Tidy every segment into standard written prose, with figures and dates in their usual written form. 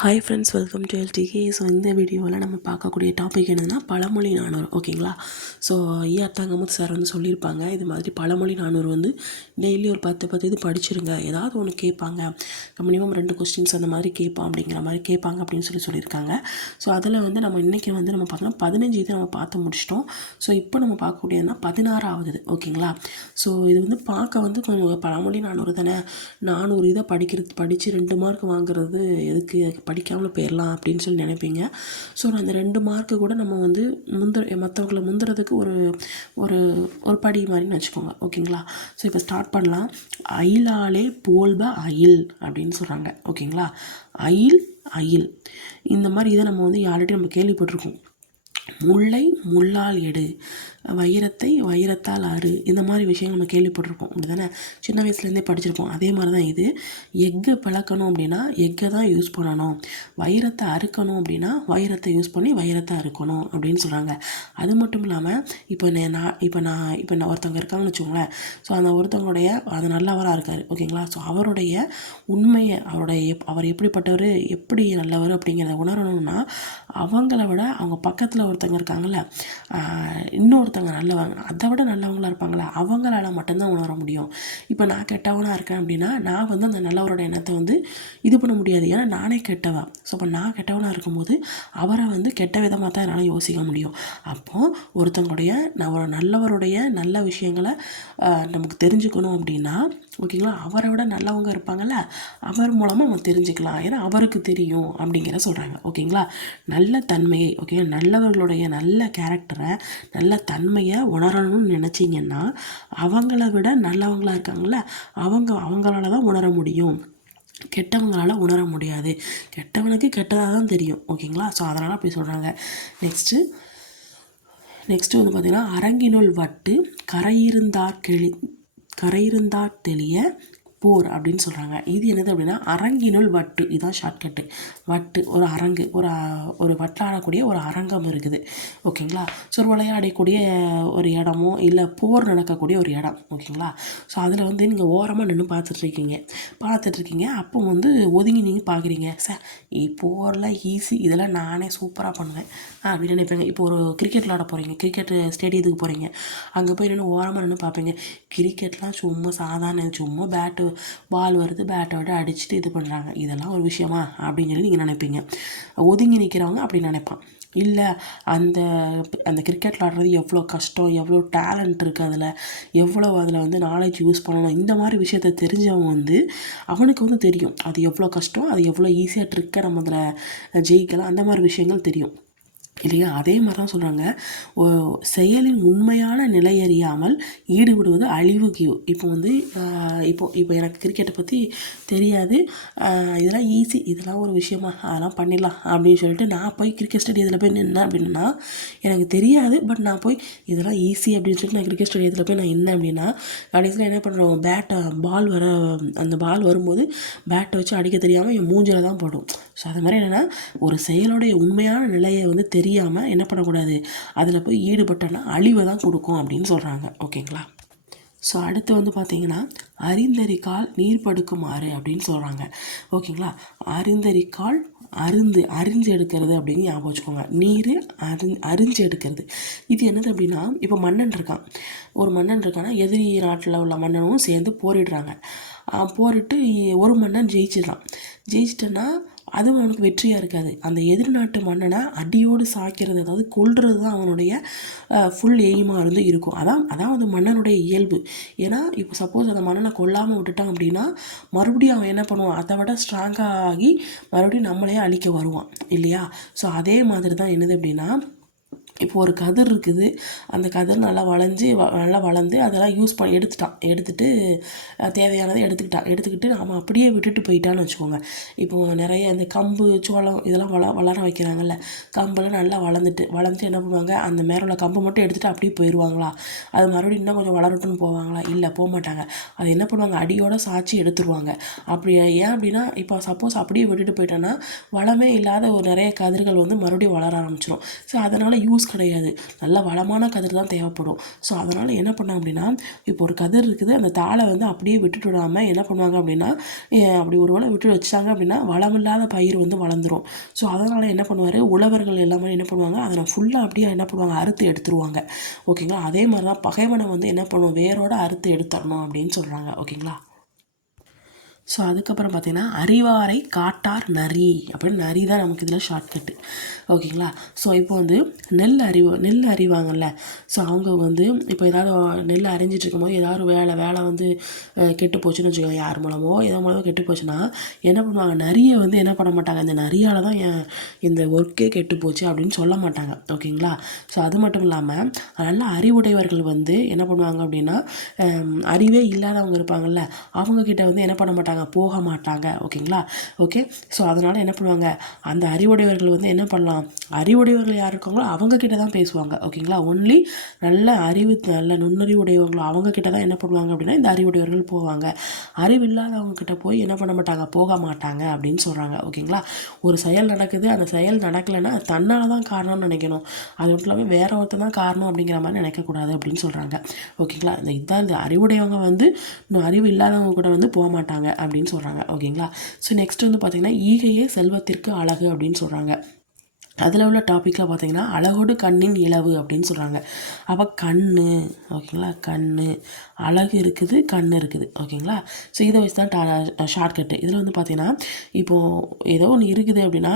Hi friends, welcome to LDK. So இந்த வீடியோவில் நம்ம பார்க்கக்கூடிய டாபிக் என்னென்னா பழமொழி நானூறு. ஓகேங்களா? ஸோ தங்கமுத்து சார் சொல்லியிருப்பாங்க, இது மாதிரி பழமொழி நானூறு டெய்லி ஒரு 10 இது படிச்சிருங்க. ஏதாவது ஒன்று கேட்பாங்க, மினிமம் 2 கொஸ்டின்ஸ் அந்த மாதிரி கேட்பான் அப்படிங்கிற மாதிரி கேட்பாங்க அப்படின்னு சொல்லியிருக்காங்க. ஸோ அதில் நம்ம இன்றைக்கி நம்ம பார்த்தோம்னா 15 இது நம்ம பார்த்து முடிச்சிட்டோம். ஸோ இப்போ நம்ம பார்க்கக்கூடியதுனா 16வது. ஓகேங்களா? ஸோ இது பார்க்க கொஞ்சம் பழமொழி நானூறு தானே, 400 இதை படித்து 2 மார்க் வாங்குறது எதுக்கு, படிக்காமல் போயிடலாம் அப்படின்னு நினைப்பீங்க. ஸோ அந்த 2 மார்க்கு கூட நம்ம மற்றவங்களை முந்துறதுக்கு ஒரு ஒரு ஒரு படி மாதிரின்னு வச்சுக்கோங்க. ஓகேங்களா? ஸோ இப்போ ஸ்டார்ட் பண்ணலாம். அயிலாலே போல்ப அயில் அப்படின்னு சொல்கிறாங்க. ஓகேங்களா? அயில் அயில் இந்த மாதிரி இதை நம்ம ஆல்ரெடி நம்ம கேள்விப்பட்டிருக்கோம். முல்லை முள்ளால் எடு, வைரத்தை வைரத்தால் அறு, இந்த மாதிரி விஷயங்கள் நம்ம கேள்விப்பட்டிருப்போம். அப்படி தானே சின்ன வயசுலேருந்தே படிச்சிருப்போம். அதே மாதிரி தான் இது. எக்கை பிளக்கணும் அப்படின்னா எக்கை தான் யூஸ் பண்ணணும், வைரத்தை அறுக்கணும் அப்படின்னா வைரத்தை யூஸ் பண்ணி வைரத்தை அறுக்கணும் அப்படின்னு சொல்கிறாங்க. அது மட்டும் இல்லாமல் இப்போ நான் ஒருத்தவங்க இருக்காங்கன்னு வச்சுக்கோங்களேன். ஸோ அந்த ஒருத்தவங்களுடைய அது நல்லவராக இருக்கார். ஓகேங்களா? ஸோ அவருடைய உண்மையை, அவர் எப்படிப்பட்டவர், எப்படி நல்லவர் அப்படிங்கிறத உணரணும்னா அவங்கள விட அவங்க பக்கத்தில் ஒருத்தங்க இருக்காங்கள்ல, இன்னொருத்தங்க நல்லவங்க, அதை விட நல்லவங்களாக இருப்பாங்களே, அவங்களால மட்டும்தான் உணர முடியும். இப்போ நான் கெட்டவனாக இருக்கேன் அப்படின்னா நான் அந்த நல்லவரோட எண்ணத்தை இது பண்ண முடியாது. ஏன்னா நானே கெட்டவா. ஸோ இப்போ நான் கெட்டவனாக இருக்கும்போது அவரை கெட்ட விதமாக தான் என்னால் யோசிக்க முடியும். அப்போது ஒருத்தங்களுடைய ஒரு நல்லவருடைய நல்ல விஷயங்களை நமக்கு தெரிஞ்சுக்கணும் அப்படின்னா, ஓகேங்களா, அவரை விட நல்லவங்க இருப்பாங்கள்ல, அவர் மூலமாக நம்ம தெரிஞ்சுக்கலாம். ஏன்னா அவருக்கு தெரியும் அப்படிங்கிற சொல்கிறாங்க. ஓகேங்களா? நல்ல தன்மையை, ஓகே, நல்லவர்களுடைய நல்ல கேரக்டரை, நல்ல தன்மையை உணரணும்னு நினச்சிங்கன்னா அவங்கள விட நல்லவங்களாக இருக்காங்கள, அவங்களால தான் உணர முடியும். கெட்டவங்களால உணர முடியாது. கெட்டவனுக்கு கெட்டதாக தான் தெரியும். ஓகேங்களா? ஸோ அதனால் அப்படி சொல்கிறாங்க. நெக்ஸ்ட்டு பார்த்திங்கன்னா, அரங்கினுள் வட்டு கரையிருந்தார் தெளிய போர் அப்படின்னு சொல்கிறாங்க. இது என்னது அப்படின்னா அரங்கினுள் வட்டு. இதுதான் ஷார்ட்கட்டு. வட்டு ஒரு அரங்கு, ஒரு வட்டாடக்கூடிய ஒரு அரங்கம் இருக்குது. ஓகேங்களா? ஸோ ஒரு விளையாடக்கூடிய ஒரு இடமோ இல்லை போர் நடக்கக்கூடிய ஒரு இடம். ஓகேங்களா? ஸோ அதில் நீங்கள் ஓரமாக நின்று பார்த்துட்ருக்கீங்க. அப்போ ஒதுங்கி நீங்கள் பார்க்குறீங்க. சார் போரில் ஈஸி, இதெல்லாம் நானே சூப்பராக பண்ணுவேன் அப்படின்னு நினைப்பேங்க. இப்போ ஒரு கிரிக்கெட் விளாட போகிறீங்க, கிரிக்கெட் ஸ்டேடியத்துக்கு போகிறீங்க, அங்கே போய் நின்று ஓரமாக நின்று பார்ப்பீங்க. கிரிக்கெட்லாம் சும்மா சாதாரண, சும்மா பால் வருது, பேட்டை விட அடிச்சுட்டு இது பண்ணுறாங்க, இதெல்லாம் ஒரு விஷயமா அப்படின்னு நீங்கள் நினைப்பீங்க. ஒதுங்கி நிற்கிறவங்க அப்படி நினைப்பான். இல்லை, அந்த அந்த கிரிக்கெட் விளாட்றது எவ்வளோ கஷ்டம், எவ்வளோ டேலண்ட் இருக்குது அதில், எவ்வளோ அதில் நாலேஜ் யூஸ் பண்ணணும், இந்த மாதிரி விஷயத்த தெரிஞ்சவங்க அவனுக்கு தெரியும் அது எவ்வளோ கஷ்டம், அது எவ்வளோ ஈஸியாக ட்ரிக்கை நம்ம அதில் ஜெயிக்கலாம், அந்த மாதிரி விஷயங்கள் தெரியும் இல்லையா? அதே மாதிரி தான் சொல்கிறாங்க, செயலின் உண்மையான நிலையறியாமல் ஈடுபடுவது அழிவுக்கு. இப்போ இப்போ எனக்கு கிரிக்கெட்டை பற்றி தெரியாது, இதெல்லாம் ஈஸி, இதெல்லாம் ஒரு விஷயமா, அதெல்லாம் பண்ணிடலாம் அப்படின்னு சொல்லிட்டு நான் போய் கிரிக்கெட் ஸ்டேடியத்தில் போய் நின்னேன் அப்படின்னா, எனக்கு தெரியாது, பட் நான் போய் இதெல்லாம் ஈஸி அப்படின்னு சொல்லிட்டு நான் கிரிக்கெட் ஸ்டேடியத்தில் போய் நான் என்ன அப்படின்னா, கடைசியில் என்ன பண்ணுறோம், அந்த பால் வரும்போது பேட்டை வச்சு அடிக்க தெரியாமல் என் மூஞ்சில் தான் போடும். ஸோ அது மாதிரி என்னென்னா, ஒரு செயலுடைய உண்மையான நிலையை தெரியாமல் என்ன பண்ணக்கூடாது, அதில் போய் ஈடுபட்டோன்னா அழிவை தான் கொடுக்கும் அப்படின்னு சொல்கிறாங்க. ஓகேங்களா? ஸோ அடுத்து பார்த்திங்கன்னா, அறிந்தறிக்கால் நீர் படுக்குமாறு அப்படின்னு சொல்கிறாங்க. ஓகேங்களா? அறிந்தறிக்கால் அரிஞ்சு எடுக்கிறது அப்படின்னு ஞாபகம் வச்சுக்கோங்க. நீர் அரிஞ்சு எடுக்கிறது. இது என்னது அப்படின்னா, இப்போ ஒரு மன்னன் இருக்கான்னா எதிரி நாட்டில் உள்ள மன்னனும் சேர்ந்து போரிடுறாங்க. போரிட்டு ஒரு மன்னன் ஜெயிச்சிட்டேன்னா அதுவும் அவனுக்கு வெற்றியாக இருக்காது. அந்த எதிர்நாட்டு மன்னனை அடியோடு சாய்க்கிறது, அதாவது கொல்றது தான் அவனுடைய ஃபுல் எய்மாக இருக்கும். அதான் அது மன்னனுடைய இயல்பு. ஏன்னா இப்போ சப்போஸ் அந்த மன்னனை கொல்லாமல் விட்டுட்டான் அப்படின்னா மறுபடியும் அவன் என்ன பண்ணுவான், அதை விட ஸ்ட்ராங்காக ஆகி மறுபடியும் நம்மளையே அழிக்க வருவான் இல்லையா? ஸோ அதே மாதிரி தான் என்னது அப்படின்னா, இப்போ ஒரு கதிர் இருக்குது, அந்த கதிர் நல்லா வளர்ந்து அதெல்லாம் எடுத்துட்டு தேவையானதை எடுத்துக்கிட்டு அவன் அப்படியே விட்டுட்டு போயிட்டான்னு வச்சுக்கோங்க. இப்போது நிறைய இந்த கம்பு, சோளம் இதெல்லாம் வளர வைக்கிறாங்கல்ல, கம்பெல்லாம் நல்லா வளர்ந்துட்டு என்ன பண்ணுவாங்க, அந்த மேலே உள்ள கம்பு மட்டும் எடுத்துகிட்டு அப்படியே போயிடுவாங்களா? அது மறுபடியும் இன்னும் கொஞ்சம் வளரட்டும்னு போவாங்களா? இல்லை, போக மாட்டாங்க. அது என்ன பண்ணுவாங்க, அடியோடு சாய்ச்சி எடுத்துருவாங்க. அப்படி ஏன் அப்படின்னா, இப்போ சப்போஸ் அப்படியே விட்டுட்டு போயிட்டோன்னா வளமே இல்லாத ஒரு நிறைய கதிர்கள் மறுபடியும் வளர ஆரம்பிச்சிடும். ஸோ அதனால் யூஸ் யூஸ் கிடையாது, நல்ல வளமான கதிர் தான் தேவைப்படும். ஸோ அதனால் என்ன பண்ணாங்க அப்படின்னா, இப்போ ஒரு கதிர் இருக்குது, அந்த தாளை வந்து அப்படியே விட்டுட்டு விடாமல் என்ன பண்ணுவாங்க அப்படின்னா, அப்படி ஒரு வேளை விட்டு வச்சாங்க அப்படின்னா வளமில்லாத பயிர் வந்து வளர்ந்துடும். ஸோ அதனால் என்ன பண்ணுவார், உழவர்கள் எல்லாமே என்ன பண்ணுவாங்க, அதை ஃபுல்லாக அப்படியே என்ன பண்ணுவாங்க, அறுத்து எடுத்துருவாங்க. ஓகேங்களா. அதே மாதிரி தான் பகைவனை வந்து என்ன பண்ணுவோம், வேரோட அறுத்து எடுத்துடணும் அப்படின்னு சொல்கிறாங்க. ஓகேங்களா. ஸோ அதுக்கப்புறம் பார்த்திங்கன்னா அறிவாரை காட்டார் நரி அப்படின்னு, நரி தான் நமக்கு இதில் ஷார்ட்கட்டு. ஓகேங்களா. ஸோ இப்போ வந்து நெல் அறிவாங்கல்ல. ஸோ அவங்க வந்து இப்போ ஏதாவது நெல் அறிஞ்சிட்டு இருக்கும்போது ஏதாவது வேலை வந்து கெட்டு போச்சுன்னு வச்சுக்கோங்க, யார் மூலமோ ஏதோ மூலமோ கெட்டு போச்சுன்னா என்ன பண்ணுவாங்க, நரியை வந்து என்ன பண்ண மாட்டாங்க, இந்த நரியால் தான் இந்த ஒர்க்கே கெட்டு போச்சு அப்படின்னு சொல்ல மாட்டாங்க. ஓகேங்களா. ஸோ அது மட்டும் இல்லாமல் நல்ல அறிவுடையவர்கள் வந்து என்ன பண்ணுவாங்க அப்படின்னா, அறிவே இல்லாதவங்க இருப்பாங்கள்ல, அவங்கக்கிட்ட வந்து என்ன பண்ண மாட்டாங்க, போக மாட்டாங்க. ஓகேங்களா. ஓகே. ஸோ அதனால் என்ன பண்ணுவாங்க, அந்த அறிவுடையவர்கள் வந்து என்ன பண்ணலாம், அறிவுடையவர்கள் யார் இருக்காங்களோ அவங்கக்கிட்ட தான் பேசுவாங்க. ஓகேங்களா. ஒன்லி நல்ல நுண்ணறிவுடையவங்களோ அவங்கக்கிட்ட தான் என்ன பண்ணுவாங்க அப்படின்னா இந்த அறிவுடையவர்கள் போவாங்க. அறிவு இல்லாதவங்கக்கிட்ட போய் என்ன பண்ண மாட்டாங்க, போக மாட்டாங்க அப்படின்னு சொல்கிறாங்க. ஓகேங்களா. ஒரு செயல் நடக்குது, அந்த செயல் நடக்கலைன்னா தன்னால் தான் காரணம்னு நினைக்கணும், அது மட்டும் இல்லாமல் வேற ஒருத்தர் தான் காரணம் அப்படிங்கிற மாதிரி நினைக்கக்கூடாது அப்படின்னு சொல்கிறாங்க. ஓகேங்களா. இதுதான் இந்த அறிவுடையவங்க வந்து இன்னும் அறிவு இல்லாதவங்க கூட வந்து போக மாட்டாங்க அப்படின்னு சொல்கிறாங்க. ஓகேங்களா. ஸோ நெக்ஸ்ட் வந்து பார்த்திங்கன்னா ஈகையே செல்வத்திற்கு அழகு அப்படின்னு சொல்கிறாங்க. அதில் உள்ள டாப்பிக்கில் பார்த்திங்கன்னா அழகோடு கண்ணின் இலவு அப்படின்னு சொல்கிறாங்க. அப்போ கண், ஓகேங்களா, கண் அழகு இருக்குது, கண் இருக்குது. ஓகேங்களா. ஸோ இதை வச்சு தான் ஷார்ட்கட்டு. இதில் வந்து பார்த்திங்கன்னா இப்போது ஏதோ ஒன்று இருக்குது அப்படின்னா,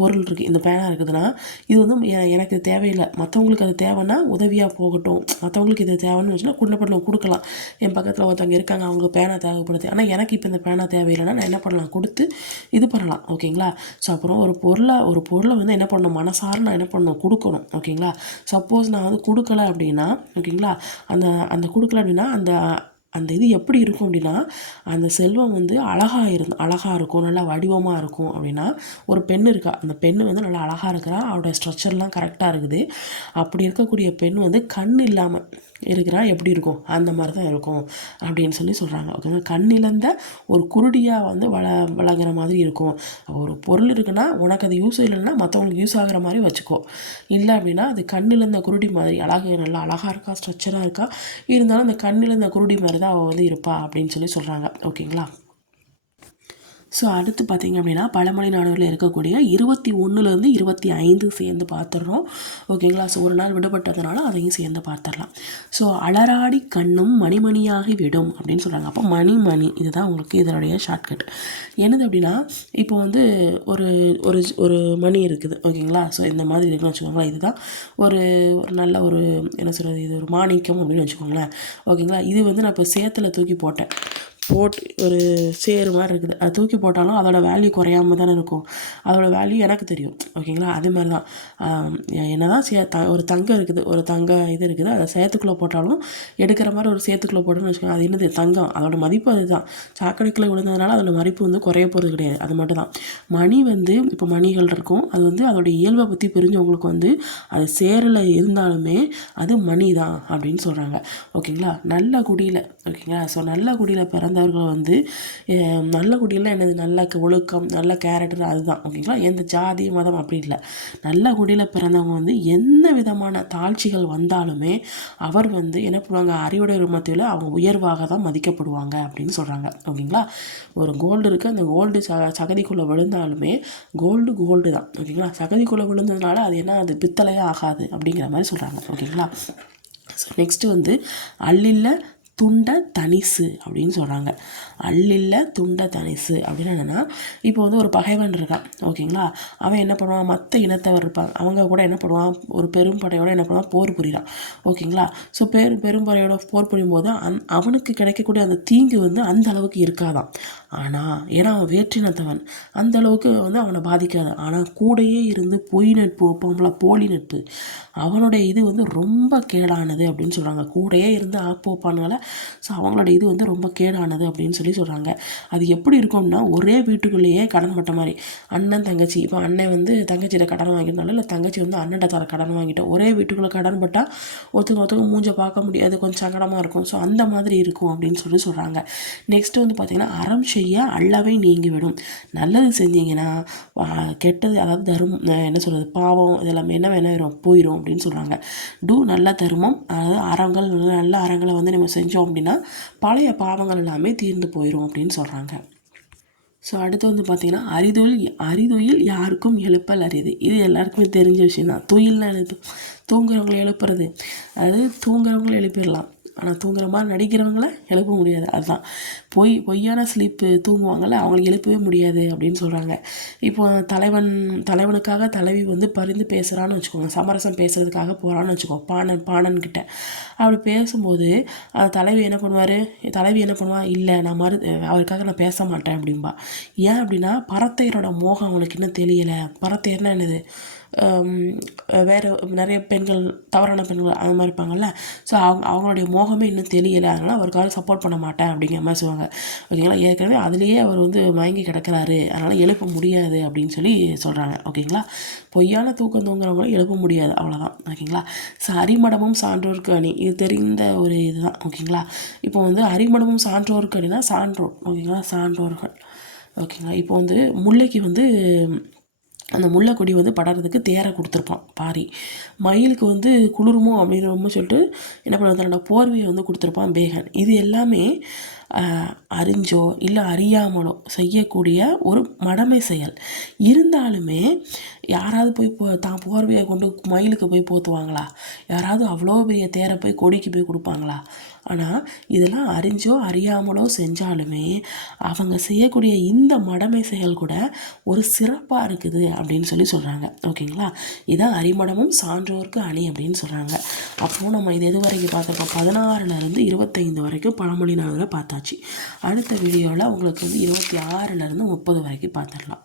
பொருள் இருக்குது, இந்த பேனா இருக்குதுன்னா இது வந்து எனக்கு தேவையில்லை, மற்றவங்களுக்கு அது தேவைன்னா உதவியாக போகட்டும், மற்றவங்களுக்கு இது தேவைன்னு வச்சுன்னா குண்டப்படலாம் கொடுக்கலாம். என் பக்கத்தில் ஒருத்தவங்க இருக்காங்க, அவங்க பேனா தேவைப்படுது, ஆனால் எனக்கு இப்போ இந்த பேனா தேவையில்லைன்னா நான் என்ன பண்ணலாம், கொடுத்து இது பண்ணலாம். ஓகேங்களா. ஸோ அப்புறம் ஒரு பொருளை வந்து என்ன பண்ணணும், மனசார நான் என்ன பண்ணணும், கொடுக்கணும். ஓகேங்களா. சப்போஸ் நான் வந்து கொடுக்கல அப்படின்னா, ஓகேங்களா, அந்த கொடுக்கல அப்படின்னா அந்த இது எப்படி இருக்கும் அப்படின்னா, அந்த செல்வம் வந்து அழகாக இருக்கும், நல்லா வடிவமாக இருக்கும். அப்படின்னா ஒரு பெண் இருக்கா, அந்த பெண் வந்து நல்லா அழகாக இருக்கிறா, அவரோட ஸ்ட்ரக்சர்லாம் கரெக்டாக இருக்குது. அப்படி இருக்கக்கூடிய பெண் வந்து கண் இல்லாமல் இருக்கிறா, எப்படி இருக்கும், அந்த மாதிரி தான் இருக்கும் அப்படின்னு சொல்கிறாங்க. ஓகேங்களா. கண் இழந்த ஒரு குருடியாக வந்து வழங்குற மாதிரி இருக்கும். ஒரு பொருள் இருக்குன்னா உனக்கு அது யூஸ் இல்லைன்னா மற்றவங்களுக்கு யூஸ் ஆகிற மாதிரி வச்சுக்கோ, இல்லை அப்படின்னா அது கண் இழந்த குருடி மாதிரி, நல்லா அழகாக இருக்கா, ஸ்ட்ரக்சராக இருக்கா, இருந்தாலும் அந்த கண் இழந்த குருடி மாதிரி தான் அவள் வந்து இருப்பா அப்படின்னு சொல்கிறாங்க. ஓகேங்களா. ஸோ அடுத்து பார்த்திங்க அப்படின்னா பழமொழி நாடுகளில் இருக்கக்கூடிய 21லேருந்து 25 சேர்ந்து பார்த்துடுறோம். ஓகேங்களா. ஸோ ஒரு நாள் விடுபட்டதுனால அதையும் சேர்ந்து பார்த்துடலாம். ஸோ அலராடி கண்ணும் மணிமணியாகி விடும் அப்படின்னு சொல்கிறாங்க. அப்போ மணி இதுதான் உங்களுக்கு இதனுடைய ஷார்ட்கட். என்னது அப்படின்னா, இப்போ வந்து ஒரு ஒரு ஒரு மணி இருக்குது. ஓகேங்களா. ஸோ இந்த மாதிரி இருக்குன்னு வச்சுக்கோங்களேன். இதுதான் ஒரு நல்ல ஒரு என்ன சொல்கிறது, இது ஒரு மாணிக்கம் அப்படின்னு வச்சுக்கோங்களேன். ஓகேங்களா. இது வந்து நான் இப்போ சேத்துல தூக்கி போட்டு ஒரு சேரு மாதிரி இருக்குது, அது தூக்கி போட்டாலும் அதோடய வேல்யூ குறையாமல் தானே இருக்கும், அதோடய வேல்யூ எனக்கு தெரியும். ஓகேங்களா. அதே மாதிரி தான் என்ன தான் ஒரு தங்கம் இருக்குது, ஒரு இது இருக்குது, அதை சேத்துக்குள்ளே போட்டாலும் எடுக்கிற மாதிரி ஒரு சேத்துக்குள்ளே போட்டோன்னு வச்சுக்கோங்க, அது என்னது, தங்கம், அதோட மதிப்பு அதுதான். சாக்கடைக்குள்ளே விழுந்ததுனால அதோட மதிப்பு வந்து குறைய போகிறது கிடையாது. அது மட்டும் தான். மணி வந்து இப்போ மணிகள் இருக்கும், அது வந்து அதோடைய இயல்பை பற்றி புரிஞ்சவங்களுக்கு வந்து அது சேரில் இருந்தாலுமே அது மணி தான் அப்படின்னு சொல்கிறாங்க. ஓகேங்களா. நல்ல குடியில், ஓகேங்களா. ஸோ நல்ல குடியில் பிறந்தவர்கள் வந்து நல்ல குடியில் என்னது, நல்ல ஒழுக்கம், நல்ல கேரக்டர், அதுதான். ஓகேங்களா. எந்த ஜாதி மதம் அப்படி இல்லை, நல்ல குடியில் பிறந்தவங்க வந்து எந்த விதமான தாழ்ச்சிகள் வந்தாலுமே அவர் வந்து என்ன பண்ணுவாங்க, அறிவுடைய மத்தியில் அவங்க உயர்வாக தான் மதிக்கப்படுவாங்க அப்படின்னு சொல்கிறாங்க. ஓகேங்களா. ஒரு கோல்டு இருக்குது, அந்த கோல்டு சகதிக்குள்ளே விழுந்தாலுமே கோல்டு தான். ஓகேங்களா. சகதிக்குள்ளே விழுந்ததுனால அது என்ன, அது பித்தளையே ஆகாது அப்படிங்கிற மாதிரி சொல்கிறாங்க. ஓகேங்களா. ஸோ நெக்ஸ்ட்டு வந்து அல்லில்ல துண்ட தனிசு அப்படின்னு சொல்கிறாங்க. அல்லில்ல துண்ட தனிசு அப்படின்னு என்னென்னா, இப்போ வந்து ஒரு பகைவன் இருக்கான். ஓகேங்களா. அவன் என்ன பண்ணுவான், மற்ற இனத்தவர் இருப்பாங்க, அவங்க கூட என்ன பண்ணுவான், ஒரு பெரும்படையோடு என்ன பண்ணுவான், போர் புரிகிறான். ஓகேங்களா. ஸோ பெரும்படையோட போர் புரியும் போது அவனுக்கு கிடைக்கக்கூடிய அந்த தீங்கு வந்து அந்த அளவுக்கு இருக்காதான். ஆனால் ஏன்னா அவன் வேற்றினத்தவன், அந்த அளவுக்கு வந்து அவனை பாதிக்காது. ஆனால் கூடையே இருந்து பொய் நட்பு வைப்போம்ல, போலி நட்பு, அவனுடைய இது வந்து ரொம்ப கேடானது அப்படின்னு சொல்கிறாங்க. கூடையே இருந்து ஆப்பு வைப்பானுங்கள, ஸோ அவங்களோட இது வந்து ரொம்ப கேடானது அப்படின்னு சொல்கிறாங்க. அது எப்படி இருக்கும்னா ஒரே வீட்டுக்குள்ளேயே கடன் பட்ட மாதிரி அண்ணன் தங்கச்சி, இப்போ அண்ணன் வந்து தங்கச்சியிட கடன் வாங்கிட்டனால, இல்லை தங்கச்சி வந்து அண்ணன்ட்ட தர கடன் வாங்கிட்டோம், ஒரே வீட்டுக்குள்ளே கடன் பட்டால் ஒருத்தங்க மூஞ்ச பார்க்க முடியாது, கொஞ்சம் சங்கடமாக இருக்கும். ஸோ அந்த மாதிரி இருக்கும் அப்படின்னு சொல்கிறாங்க. நெக்ஸ்ட்டு வந்து பார்த்திங்கன்னா அறம் செய்ய அல்லவை நீங்கிவிடும். நல்லது செஞ்சீங்கன்னா கெட்டது, அதாவது என்ன சொல்கிறது, பாவம் இதெல்லாமே என்ன வேணும் போயிடும் அப்படின்னு சொல்கிறாங்க. நல்ல தர்மம், அதாவது அறங்கள், நல்ல அறங்களை வந்து நம்ம செஞ்சோம் அப்படின்னா பழைய பாவங்கள் எல்லாமே தீர்ந்து போயிடும் அப்படின்னு சொல்கிறாங்க. ஸோ அடுத்து வந்து பார்த்திங்கன்னா அரிதுயில் யாருக்கும் எழுப்பல் அரிது. இது எல்லாருக்குமே தெரிஞ்ச விஷயம் தான். துயில்னா தூங்குறவங்களை எழுப்புறது, அதாவது தூங்குறவங்களை எழுப்பிடலாம், ஆனால் தூங்குற மாதிரி நடிக்கிறவங்கள எழுப்ப முடியாது. அதுதான் பொய்யான ஸ்லீப்பு தூங்குவாங்கள்ல, அவங்களை எழுப்பவே முடியாது அப்படின்னு சொல்கிறாங்க. இப்போ தலைவனுக்காக தலைவி வந்து பரிந்து பேசுகிறான்னு வச்சுக்கோங்க, சமரசம் பேசுகிறதுக்காக போகிறான்னு வச்சுக்கோ, பாணன்கிட்ட. அப்படி பேசும்போது தலைவி என்ன பண்ணுவா, இல்லை நான் அவருக்காக நான் பேச மாட்டேன் அப்படின்பா. ஏன் அப்படின்னா பரத்தையரோட மோகம் அவனுக்கு இன்னும் தெரியலை. பரத்தையர்னா என்னது, வேறு நிறைய பெண்கள், தவறான பெண்கள் அந்த மாதிரி இருப்பாங்கள்ல, ஸோ அவங்களுடைய மோகமே இன்னும் தெரியலை, அதனால் அவருக்காக சப்போர்ட் பண்ண மாட்டேன் அப்படிங்கிற மாதிரி சொல்லுவாங்க. ஓகேங்களா, ஏற்கனவே அதுலேயே அவர் வந்து மயங்கி கிடக்கிறாரு, அதனால் எழுப்ப முடியாது அப்படின்னு சொல்கிறாங்க. ஓகேங்களா, பொய்யான தூக்கம் தூங்குறவங்களும் எழுப்ப முடியாது, அவ்வளோதான். ஓகேங்களா, ஸோ அரிமடமும் சான்றோருக்கு அணி, இது தெரிந்த ஒரு இதுதான். ஓகேங்களா, இப்போ வந்து அரிமடமும் சான்றோருக்கு அணினா சான்றோர், ஓகேங்களா, சான்றோர்கள். ஓகேங்களா, இப்போ வந்து முல்லைக்கு வந்து அந்த முல்லைக்கொடி வந்து படறதுக்கு தேரை கொடுத்துருப்பான் பாரி. மயிலுக்கு வந்து குளிருமோ அப்படின்னு சொல்லிட்டு என்ன பண்ணுறது, தன்னோட போர்வையை வந்து கொடுத்துருப்பான் பேகன். இது எல்லாமே அறிஞ்சோ இல்லை அறியாமலோ செய்யக்கூடிய ஒரு மடமை செயல். இருந்தாலுமே யாராவது போய் தான் போர்வையை கொண்டு மயிலுக்கு போய் போத்துவாங்களா? யாராவது அவ்வளோ பெரிய தேரை போய் கொடிக்கு போய் கொடுப்பாங்களா? ஆனால் இதெல்லாம் அறிஞ்சோ அறியாமலோ செஞ்சாலுமே அவங்க செய்யக்கூடிய இந்த மடமை செயல் கூட ஒரு சிறப்பாக இருக்குது அப்படின்னு சொல்கிறாங்க. ஓகேங்களா, இதான் அரிமடமும் சான்றோருக்கு அணி அப்படின்னு சொல்கிறாங்க. அப்போது நம்ம இது எது வரைக்கும் பார்த்துருக்கோம், 16லேருந்து 25 வரைக்கும் பழமொழி நூல்களை பார்த்தாச்சு. அடுத்த வீடியோவில் உங்களுக்கு வந்து 26லேருந்து 30 வரைக்கும் பார்த்துடலாம்.